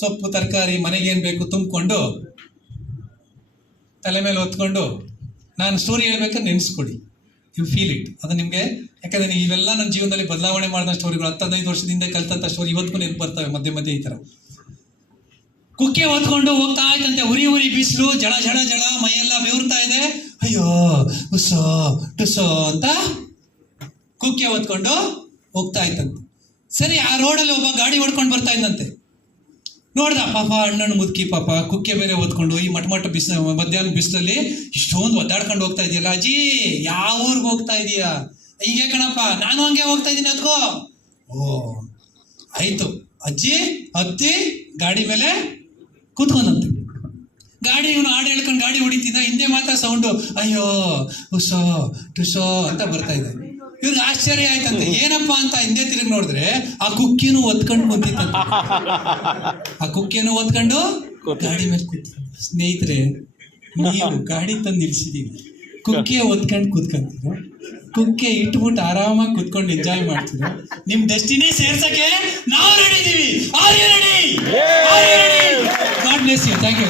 ಸೊಪ್ಪು ತರಕಾರಿ ಮನೆಗೆ ಏನ್ ಬೇಕು ತುಂಬಿಕೊಂಡು ತಲೆ ಮೇಲೆ ಹೊತ್ಕೊಂಡು ನಾನು ಸ್ಟೋರಿ ಹೇಳ್ಬೇಕಾದ್ರೆ ನೆನೆಸ್ಕೊಡಿ, ಯು ಫೀಲ್ ಇಟ್. ಅದು ನಿಮ್ಗೆ, ಯಾಕಂದ್ರೆ ಇವೆಲ್ಲ ನನ್ನ ಜೀವನದಲ್ಲಿ ಬದಲಾವಣೆ ಮಾಡಿದ ಸ್ಟೋರಿಗಳು, 10-15 ವರ್ಷದಿಂದ ಕಲ್ತಂತ ಸ್ಟೋರಿ ಇವತ್ತಿಗೂ ನೆನಪು ಬರ್ತವೆ ಮಧ್ಯೆ ಮಧ್ಯೆ. ಈ ತರ ಕುಕ್ಕೆ ಹೊತ್ಕೊಂಡು ಹೋಗ್ತಾ ಇದ್ದಂತೆ, ಉರಿ ಉರಿ ಬಿಸಿಲು, ಜಳ ಜಳ ಜಳ, ಮೈಯೆಲ್ಲ ಬೆವರ್ತಾ ಇದೆ. ಅಯ್ಯೋ ಉಸೋ ಟುಸೋ ಅಂತ ಕುಕ್ಕೆ ಹೊತ್ಕೊಂಡು ಹೋಗ್ತಾ ಇತ್ತಂತೆ. ಸರಿ, ಆ ರೋಡಲ್ಲಿ ಒಬ್ಬ ಗಾಡಿ ಹೊಡ್ಕೊಂಡು ಬರ್ತಾ ಇದ್ದಂತೆ. ನೋಡ್ದ, ಪಾಪ ಅಣ್ಣನ ಮುದುಕಿ, ಪಾಪ ಕುಕ್ಕೆ ಬೇರೆ ಓದ್ಕೊಂಡು ಈ ಮಠ ಮಧ್ಯಾಹ್ನ ಬಿಸಿಲಲ್ಲಿ ಇಷ್ಟೊಂದು ಒದ್ದಾಡ್ಕೊಂಡು ಹೋಗ್ತಾ ಇದೆಯಲ್ಲ. ಅಜ್ಜಿ ಯಾವ ಊರ್ಗೆ ಹೋಗ್ತಾ ಇದೀಯಾ? ಹೀಗೆ ಕಣಪ್ಪ, ನಾನು ಹಂಗೆ ಹೋಗ್ತಾ ಇದ್ದೀನಿ, ಅದ್ಕೋ. ಓ ಆಯ್ತು. ಅಜ್ಜಿ ಹತ್ತಿ ಗಾಡಿ ಮೇಲೆ ಕೂತ್ಕೊಂಡಂತೆ. ಗಾಡಿ ಇವನು ಹಾಡು ಹೇಳ್ಕೊಂಡು ಗಾಡಿ ಹೊಡಿತಿದ್ದ, ಹಿಂದೆ ಮಾತ್ರ ಸೌಂಡು ಅಯ್ಯೋ ಉಸೋ ಟುಸೋ ಅಂತ ಬರ್ತಾ ಇದೆ. ಇವ್ರಿಗೆ ಆಶ್ಚರ್ಯ ಆಯ್ತಂತೆ, ಏನಪ್ಪಾ ಅಂತ ಹಿಂದೆ ತಿರುಗಿ ನೋಡಿದ್ರೆ ಆ ಕುಕ್ಕಿನೂ ಒತ್ಕೊಂಡು ಕುಂತಿತ್ತಂತೆ. ಆ ಕುಕ್ಕಿನೂ ಒತ್ಕೊಂಡು ಗಾಡಿ ಮೇಲೆ ಕೂತ್. ಸ್ನೇಹಿತರೆ, ನೀವು ಗಾಡಿ ತಂದು ನಿಲ್ಸಿದೀವಿ, ಕುಕ್ಕೆ ಒತ್ಕೊಂಡು ಕೂತ್ಕೊಂತೀರೋ, ಕುಕ್ಕೆ ಇಟ್ಬಿಟ್ಟು ಆರಾಮಾಗಿ ಕೂತ್ಕೊಂಡು ಎಂಜಾಯ್ ಮಾಡ್ತೀರೋ, ನಿಮ್ ಡೆಸ್ಟಿನಿ ಸೇರ್ಸಕ್ಕೆ ನಾವು ರೆಡಿ ಇದೀವಿ. God bless you. Thank you.